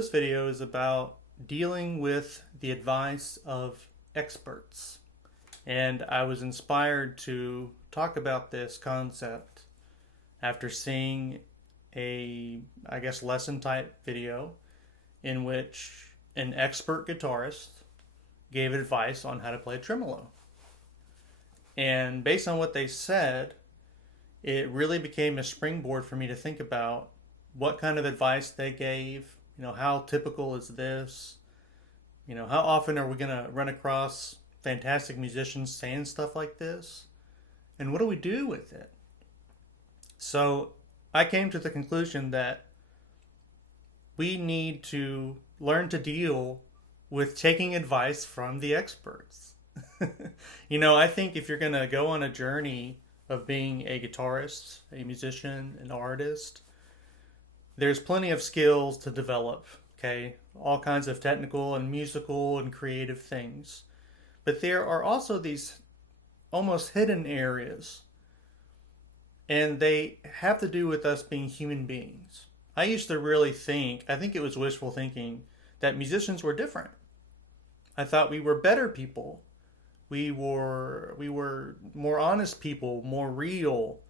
this video is about dealing with the advice of experts. And I was inspired to talk about this concept after seeing I guess, lesson type video in which an expert guitarist gave advice on how to play tremolo. And based on what they said, it really became a springboard for me to think about what kind of advice they gave. How typical is this? How often are we going to run across fantastic musicians saying stuff like this? And what do we do with it? So I came to the conclusion that we need to learn to deal with taking advice from the experts. I think if you're going to go on a journey of being a guitarist, a musician, an artist, there's plenty of skills to develop, okay? All kinds of technical and musical and creative things. But there are also these almost hidden areas, and they have to do with us being human beings. I used to really I think it was wishful thinking, that musicians were different. I thought we were better people. We were more honest people, more real,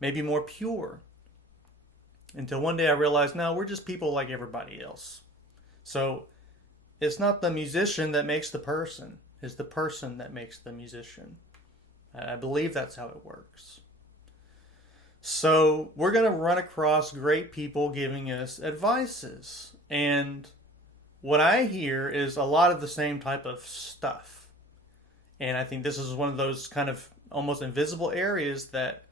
maybe more pure. Until one day I realized, no, we're just people like everybody else. So it's not the musician that makes the person, it's the person that makes the musician. I believe that's how it works. So we're going to run across great people giving us advices. And what I hear is a lot of the same type of stuff. And I think this is one of those kind of almost invisible areas that,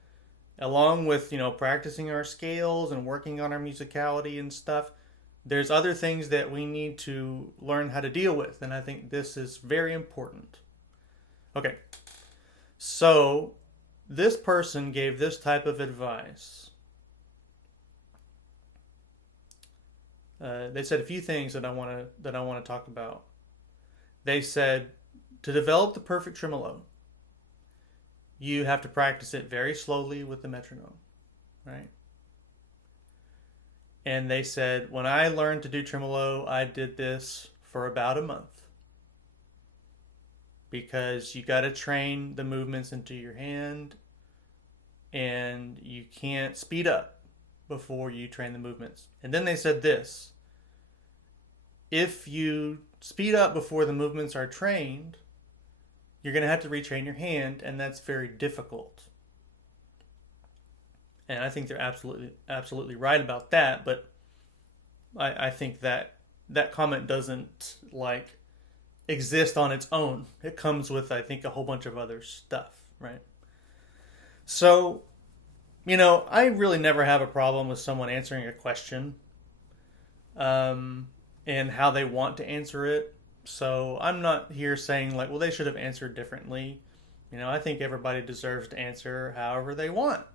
along with, practicing our scales and working on our musicality and stuff, there's other things that we need to learn how to deal with. And I think this is very important. Okay. So this person gave this type of advice. They said a few things that I want to talk about. They said, to develop the perfect tremolo, you have to practice it very slowly with the metronome, right? And they said, when I learned to do tremolo, I did this for about a month, because you got to train the movements into your hand, and you can't speed up before you train the movements. And then they said this: if you speed up before the movements are trained, you're going to have to retrain your hand, and that's very difficult. And I think they're absolutely right about that, but I think that comment doesn't exist on its own. It comes with, I think, a whole bunch of other stuff, right? So, I really never have a problem with someone answering a question, and how they want to answer it. So I'm not here saying well, they should have answered differently. I think everybody deserves to answer however they want.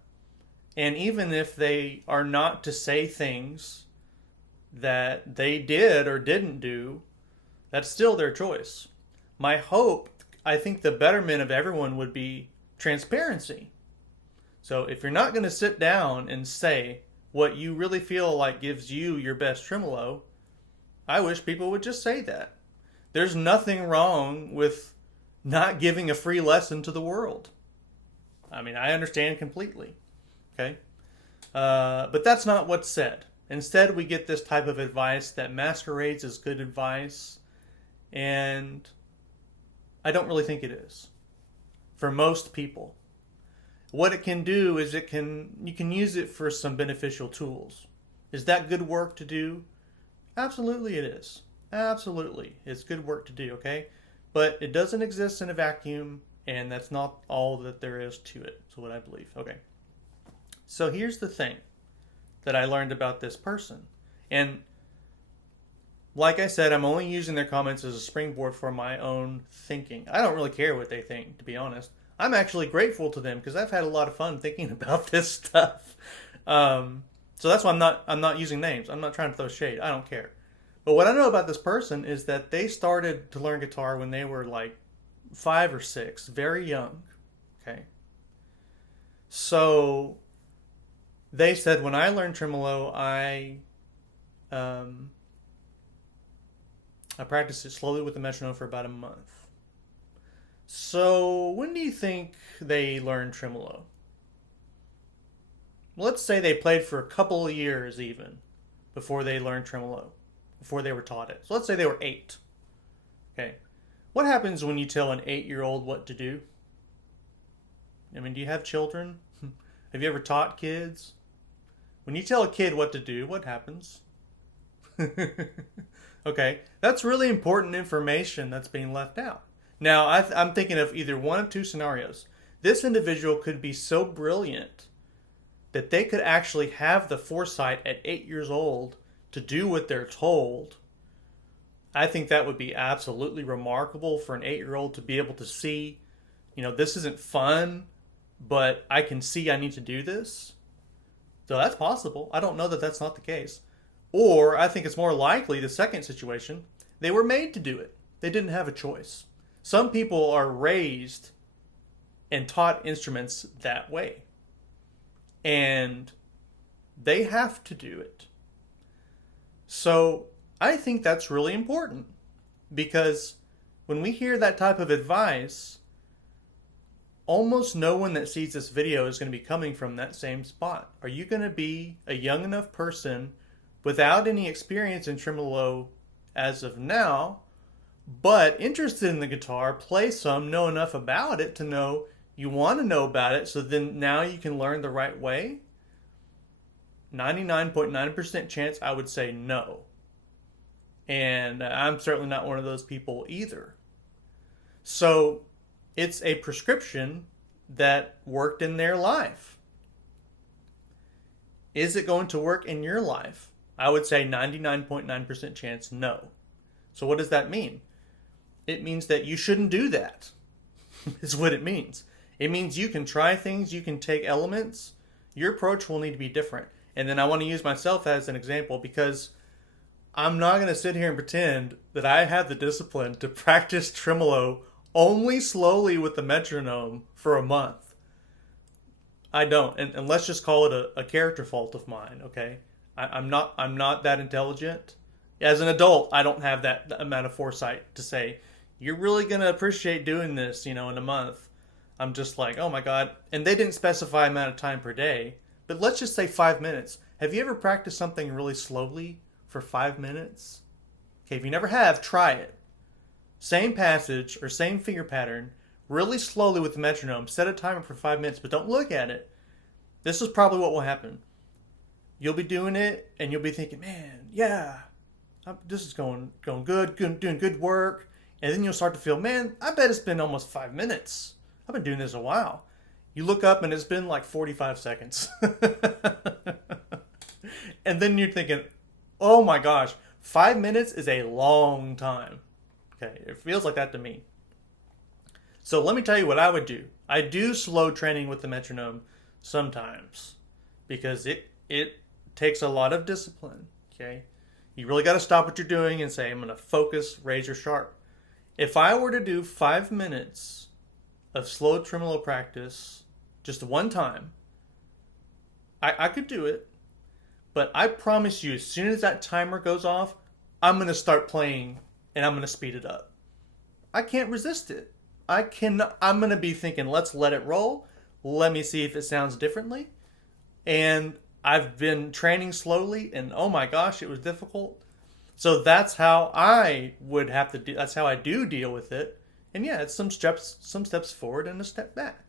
And even if they are not to say things that they did or didn't do, that's still their choice. My hope, I think the betterment of everyone would be transparency. So if you're not going to sit down and say what you really feel like gives you your best tremolo, I wish people would just say that. There's nothing wrong with not giving a free lesson to the world. I mean, I understand completely. Okay? But that's not what's said. Instead, we get this type of advice that masquerades as good advice, and I don't really think it is for most people. What it can do is you can use it for some beneficial tools. Is that good work to do? Absolutely it is. Absolutely. It's good work to do, okay? But it doesn't exist in a vacuum, and that's not all that there is to it. That's what I believe. Okay. So here's the thing that I learned about this person. And like I said, I'm only using their comments as a springboard for my own thinking. I don't really care what they think, to be honest. I'm actually grateful to them because I've had a lot of fun thinking about this stuff. So that's why I'm not using names. I'm not trying to throw shade. I don't care. But what I know about this person is that they started to learn guitar when they were 5 or 6, very young. Okay. So they said, when I learned tremolo, I I practiced it slowly with the metronome for about a month. So, when do you think they learned tremolo? Let's say they played for a couple of years even before they learned tremolo, before they were taught it. So, let's say they were 8. Okay. What happens when you tell an 8-year-old what to do? I mean, do you have children? Have you ever taught kids? When you tell a kid what to do, what happens? Okay, that's really important information that's being left out. Now, I'm thinking of either one of two scenarios. This individual could be so brilliant that they could actually have the foresight at 8 years old to do what they're told. I think that would be absolutely remarkable for an 8-year-old to be able to see, this isn't fun, but I can see I need to do this. So that's possible. I don't know that that's not the case. Or I think it's more likely the second situation, they were made to do it. They didn't have a choice. Some people are raised and taught instruments that way. And they have to do it. So I think that's really important, because when we hear that type of advice, almost no one that sees this video is going to be coming from that same spot. Are you going to be a young enough person without any experience in tremolo as of now, but interested in the guitar, play some, know enough about it to know you want to know about it, so then now you can learn the right way? 99.9% chance I would say no. And I'm certainly not one of those people either. So it's a prescription that worked in their life. Is it going to work in your life? I would say 99.9% chance no. So what does that mean? It means that you shouldn't do that, is what it means. It means you can try things, you can take elements. Your approach will need to be different. And then I want to use myself as an example, because I'm not going to sit here and pretend that I have the discipline to practice tremolo only slowly with the metronome for a month. I don't. And let's just call it a character fault of mine, okay? I'm not that intelligent. As an adult, I don't have that amount of foresight to say, you're really going to appreciate doing this, in a month. I'm just like, oh my God. And they didn't specify amount of time per day, but let's just say 5 minutes. Have you ever practiced something really slowly for 5 minutes? Okay, if you never have, try it. Same passage or same finger pattern, really slowly with the metronome. Set a timer for 5 minutes, but don't look at it. This is probably what will happen. You'll be doing it, and you'll be thinking, man, yeah, this is going good, doing good work. And then you'll start to feel, man, I bet it's been almost 5 minutes. I've been doing this a while. You look up, and it's been like 45 seconds. And then you're thinking, oh my gosh, 5 minutes is a long time. Okay, it feels like that to me. So let me tell you what I would do. I do slow training with the metronome sometimes, because it takes a lot of discipline, okay? You really got to stop what you're doing and say, I'm going to focus, razor sharp. If I were to do 5 minutes of slow tremolo practice just one time, I could do it, but I promise you, as soon as that timer goes off, I'm going to start playing and I'm going to speed it up. I can't resist it. I'm going to be thinking, let's let it roll. Let me see if it sounds differently. And I've been training slowly, and oh my gosh, it was difficult. So that's how I would have to do. That's how I do deal with it. And yeah, it's some steps forward and a step back.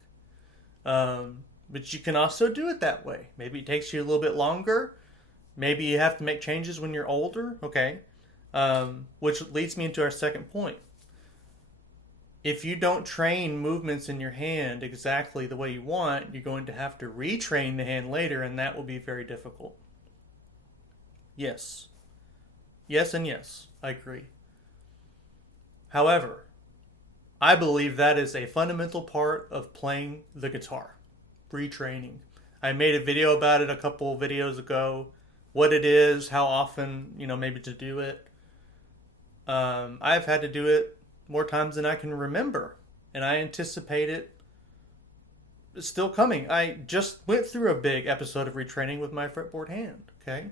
But you can also do it that way. Maybe it takes you a little bit longer. Maybe you have to make changes when you're older. Okay, which leads me into our second point. If you don't train movements in your hand exactly the way you want, you're going to have to retrain the hand later, and that will be very difficult. Yes. Yes and yes, I agree. However, I believe that is a fundamental part of playing the guitar. Retraining. I made a video about it a couple of videos ago. What it is, how often, maybe to do it. I've had to do it more times than I can remember, and I anticipate it still coming. I just went through a big episode of retraining with my fretboard hand, okay?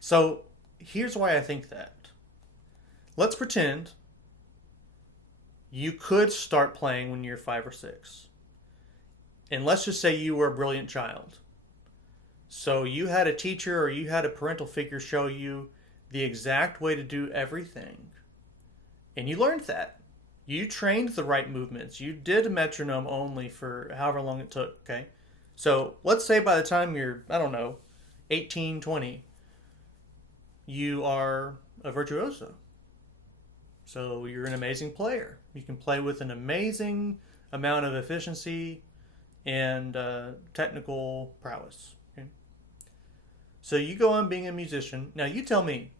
So here's why I think that. let's pretend you could start playing when you're 5 or 6. And let's just say you were a brilliant child. So you had a teacher or you had a parental figure show you the exact way to do everything. And you learned that. You trained the right movements. You did a metronome only for however long it took, okay? So let's say by the time you're, I don't know, 18, 20, you are a virtuoso. So you're an amazing player. You can play with an amazing amount of efficiency and technical prowess. Okay? So you go on being a musician. Now you tell me,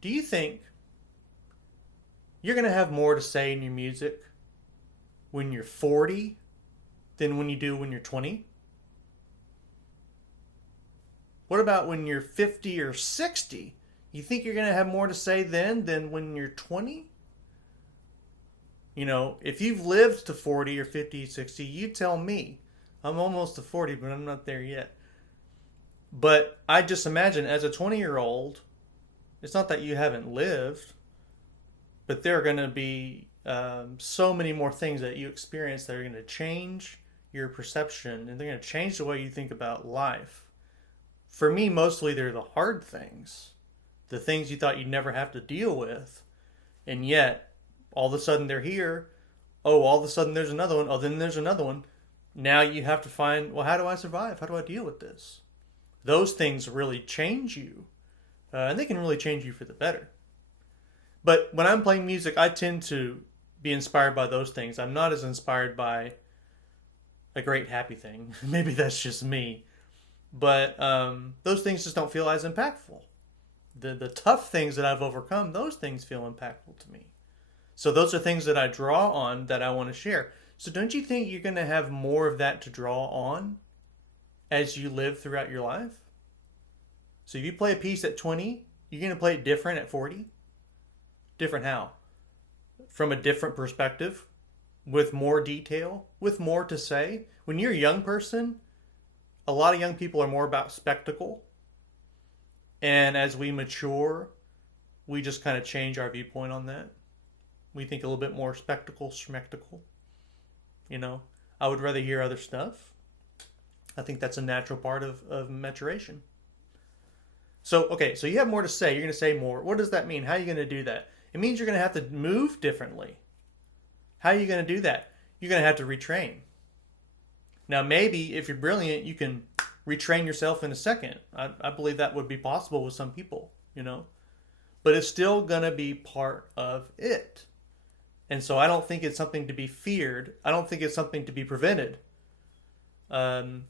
do you think you're going to have more to say in your music when you're 40 than when you do when you're 20? What about when you're 50 or 60? You think you're going to have more to say then than when you're 20? You know, if you've lived to 40 or 50, 60, you tell me. I'm almost to 40, but I'm not there yet. But I just imagine as a 20-year-old, it's not that you haven't lived, but there are going to be so many more things that you experience that are going to change your perception, and they're going to change the way you think about life. For me, mostly they're the hard things, the things you thought you'd never have to deal with, and yet all of a sudden they're here. Oh, all of a sudden there's another one. Oh, then there's another one. Now you have to find, well, how do I survive? How do I deal with this? Those things really change you, and they can really change you for the better. But when I'm playing music, I tend to be inspired by those things. I'm not as inspired by a great happy thing. Maybe that's just me. But those things just don't feel as impactful. The tough things that I've overcome, those things feel impactful to me. So those are things that I draw on that I want to share. So don't you think you're going to have more of that to draw on as you live throughout your life? So if you play a piece at 20, you're going to play it different at 40? Different how? From a different perspective? With more detail? With more to say? When you're a young person, a lot of young people are more about spectacle. And as we mature, we just kind of change our viewpoint on that. We think a little bit more spectacle, schmectacle. You know, I would rather hear other stuff. I think that's a natural part of maturation. So, okay, so you have more to say. You're going to say more. What does that mean? How are you going to do that? It means you're going to have to move differently. How are you going to do that? You're going to have to retrain. Now, maybe if you're brilliant, you can retrain yourself in a second. I believe that would be possible with some people, you know. But it's still going to be part of it. And so I don't think it's something to be feared. I don't think it's something to be prevented. And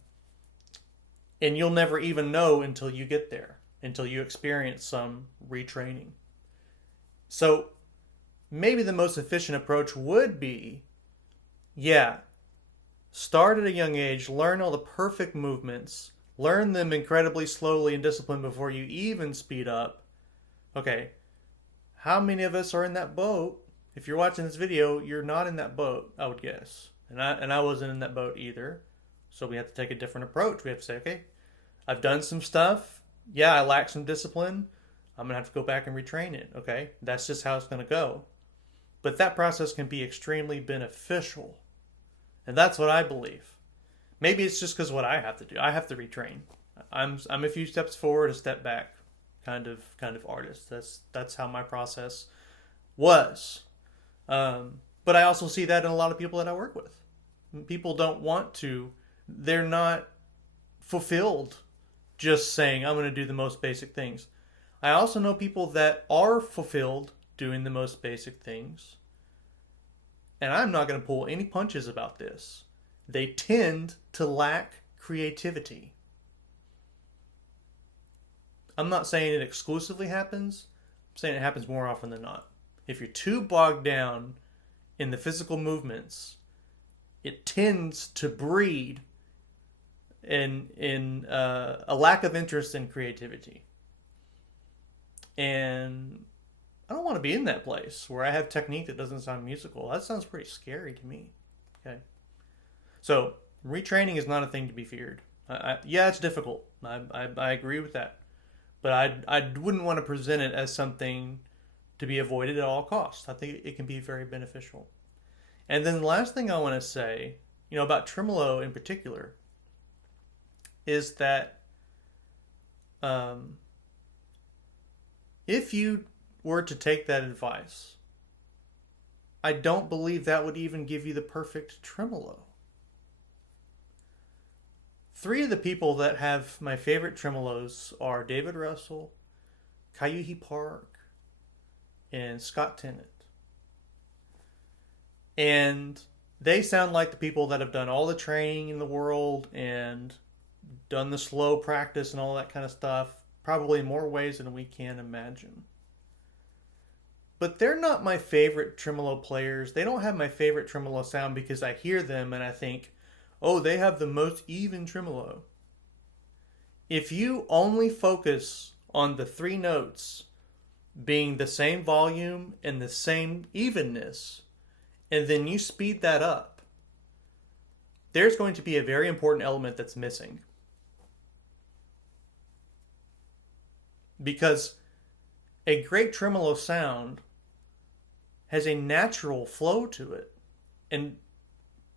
you'll never even know until you get there, until you experience some retraining. So maybe the most efficient approach would be, start at a young age, learn all the perfect movements, learn them incredibly slowly and disciplined before you even speed up. Okay, how many of us are in that boat? If you're watching this video, you're not in that boat, I would guess. And I wasn't in that boat either. So we have to take a different approach. We have to say, okay, I've done some stuff. Yeah, I lack some discipline. I'm going to have to go back and retrain it. Okay, that's just how it's going to go. But that process can be extremely beneficial. And that's what I believe. Maybe it's just because what I have to do. I have to retrain. I'm a few steps forward, a step back kind of artist. That's how my process was. But I also see that in a lot of people that I work with. People don't want to. They're not fulfilled just saying, I'm going to do the most basic things. I also know people that are fulfilled doing the most basic things. And I'm not going to pull any punches about this. They tend to lack creativity. I'm not saying it exclusively happens. I'm saying it happens more often than not. If you're too bogged down in the physical movements, it tends to breed in a lack of interest in creativity. And I don't want to be in that place where I have technique that doesn't sound musical. That sounds pretty scary to me. Okay, so retraining is not a thing to be feared. Yeah, it's difficult. I agree with that, but I wouldn't want to present it as something to be avoided at all costs. I think it can be very beneficial. And then the last thing I want to say, about tremolo in particular, is that um, if you were to take that advice, I don't believe that would even give you the perfect tremolo. 3 of the people that have my favorite tremolos are David Russell, Cayuhi Park, and Scott Tennant. And they sound like the people that have done all the training in the world and done the slow practice and all that kind of stuff, probably in more ways than we can imagine. But they're not my favorite tremolo players. They don't have my favorite tremolo sound because I hear them and I think, oh, they have the most even tremolo. If you only focus on the 3 notes being the same volume and the same evenness, and then you speed that up, there's going to be a very important element that's missing. Because a great tremolo sound has a natural flow to it. And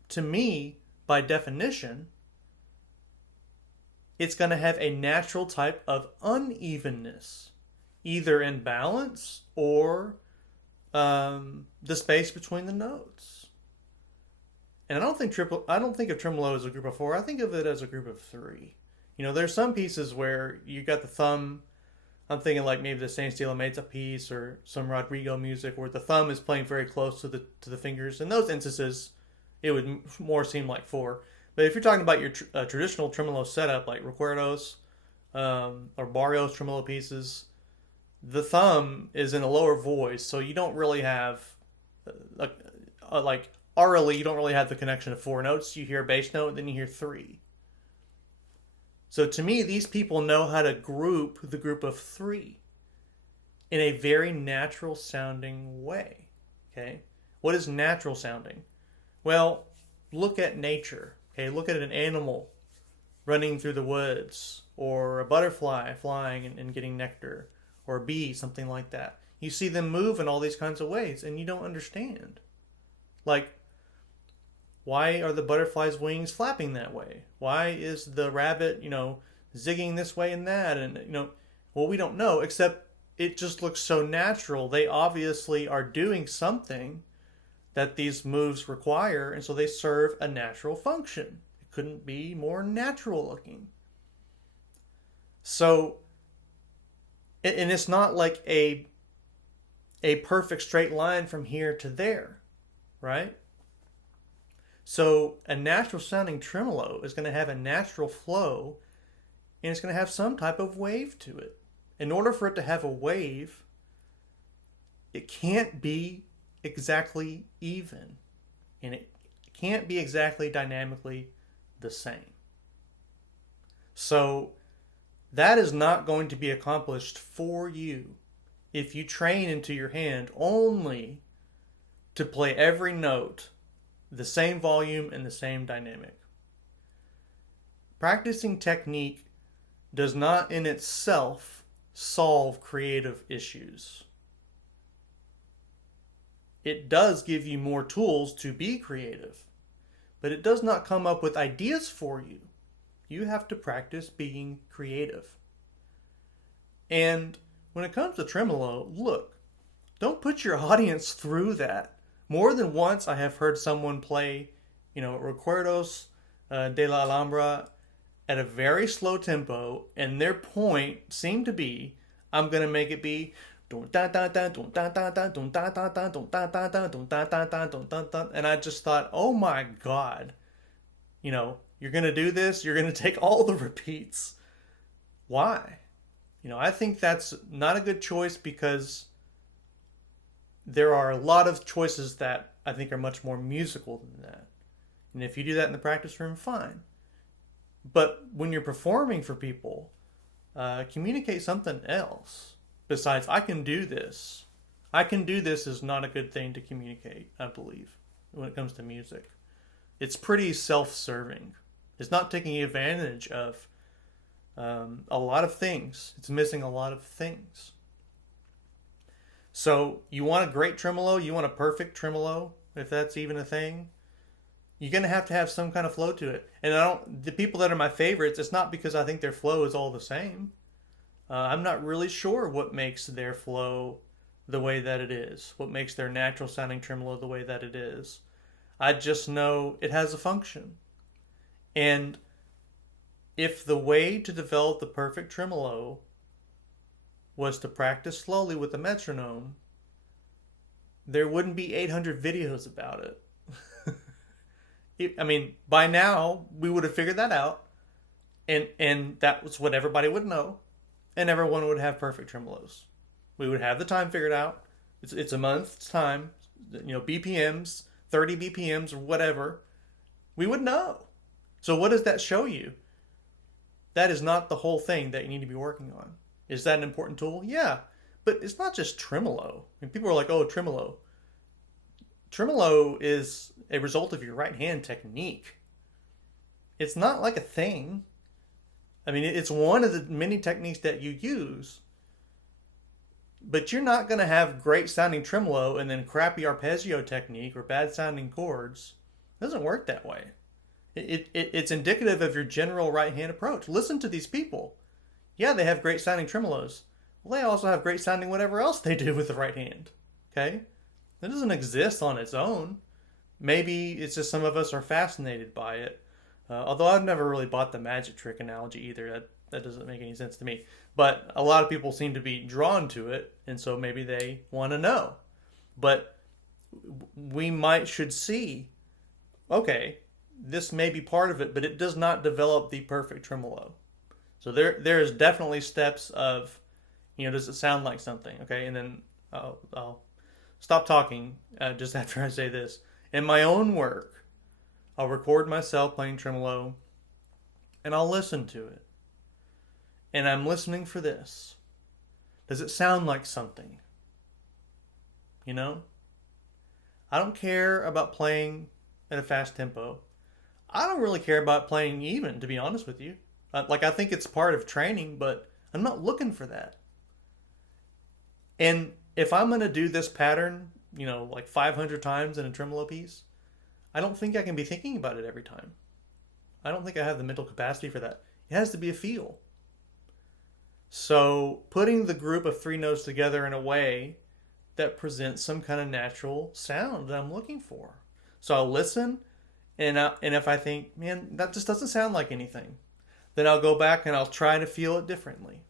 to me, by definition, it's going to have a natural type of unevenness, either in balance or the space between the notes. And I don't think of tremolo as a group of 4. I think of it as a group of 3. There's some pieces where you got the thumb. I'm thinking like maybe the Saint Stila Mesa piece or some Rodrigo music where the thumb is playing very close to the fingers. In those instances, it would more seem like 4. But if you're talking about your traditional tremolo setup like Recuerdos or Barrios tremolo pieces, the thumb is in a lower voice, so you don't really have like aurally, you don't really have the connection of 4 notes. You hear a bass note, then you hear 3. So to me, these people know how to group the group of 3 in a very natural sounding way. Okay? What is natural sounding? Well, look at nature. Okay? Look at an animal running through the woods, or a butterfly flying and getting nectar, or a bee, something like that. You see them move in all these kinds of ways, and you don't understand. Like, why are the butterfly's wings flapping that way? Why is the rabbit, zigging this way and that? And, well, we don't know, except it just looks so natural. They obviously are doing something that these moves require, and so they serve a natural function. It couldn't be more natural looking. So, and it's not like a perfect straight line from here to there, right? So a natural sounding tremolo is going to have a natural flow, and it's going to have some type of wave to it. In order for it to have a wave, it can't be exactly even, and it can't be exactly dynamically the same. So that is not going to be accomplished for you if you train into your hand only to play every note the same volume and the same dynamic. Practicing technique does not in itself solve creative issues. It does give you more tools to be creative, but it does not come up with ideas for you. You have to practice being creative. And when it comes to tremolo, look, don't put your audience through that. More than once I have heard someone play, Recuerdos de la Alhambra at a very slow tempo, and their point seemed to be, I'm going to make it be, and I just thought, oh my God, you're going to do this, you're going to take all the repeats. Why? I think that's not a good choice because there are a lot of choices that I think are much more musical than that. And if you do that in the practice room, fine. But when you're performing for people, communicate something else. Besides, I can do this. I can do this is not a good thing to communicate, I believe, when it comes to music. It's pretty self-serving. It's not taking advantage of a lot of things. It's missing a lot of things. So you want a great tremolo, you want a perfect tremolo, if that's even a thing. You're gonna have to have some kind of flow to it. And I don't. The people that are my favorites, it's not because I think their flow is all the same. I'm not really sure what makes their flow the way that it is. What makes their natural sounding tremolo the way that it is. I just know it has a function. And if the way to develop the perfect tremolo was to practice slowly with the metronome, there wouldn't be 800 videos about it. I mean, by now we would have figured that out, and that was what everybody would know, and everyone would have perfect tremolos. We would have the time figured out. It's a month's time, BPMs, 30 BPMs or whatever. We would know. So what does that show you? That is not the whole thing that you need to be working on. Is that an important tool? Yeah, but it's not just tremolo. I mean, people are like, "Oh, tremolo." Tremolo is a result of your right hand technique. It's not like a thing. I mean, it's one of the many techniques that you use, but you're not going to have great sounding tremolo and then crappy arpeggio technique or bad sounding chords. It doesn't work that way. It's indicative of your general right hand approach. Listen to these people. Yeah, they have great sounding tremolos. Well, they also have great sounding whatever else they do with the right hand. Okay? That doesn't exist on its own. Maybe it's just some of us are fascinated by it. Although I've never really bought the magic trick analogy either. That doesn't make any sense to me. But a lot of people seem to be drawn to it, and so maybe they want to know. But we should see, okay, this may be part of it, but it does not develop the perfect tremolo. So there is definitely steps of, does it sound like something? Okay, and then I'll stop talking just after I say this. In my own work, I'll record myself playing tremolo, and I'll listen to it. And I'm listening for this. Does it sound like something? I don't care about playing at a fast tempo. I don't really care about playing even, to be honest with you. I think it's part of training, but I'm not looking for that. And if I'm going to do this pattern, like 500 times in a tremolo piece, I don't think I can be thinking about it every time. I don't think I have the mental capacity for that. It has to be a feel. So putting the group of 3 notes together in a way that presents some kind of natural sound that I'm looking for. So I'll listen, and if I think, man, that just doesn't sound like anything, then I'll go back and I'll try to feel it differently.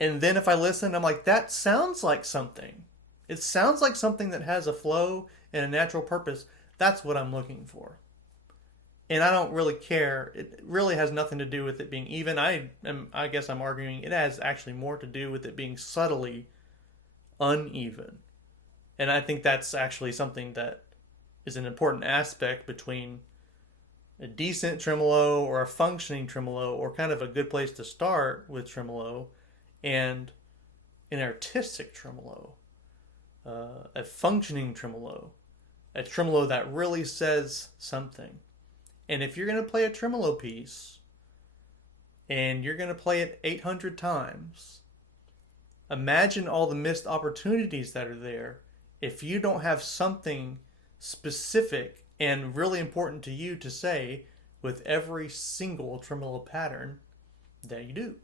And then if I listen, I'm like, that sounds like something. It sounds like something that has a flow and a natural purpose. That's what I'm looking for. And I don't really care. It really has nothing to do with it being even. I guess I'm arguing it has actually more to do with it being subtly uneven. And I think that's actually something that is an important aspect between a decent tremolo or a functioning tremolo, or kind of a good place to start with tremolo, and an artistic tremolo, a functioning tremolo, a tremolo that really says something. And if you're going to play a tremolo piece and you're going to play it 800 times, imagine all the missed opportunities that are there if you don't have something specific and really important to you to say with every single tremolo pattern that you do.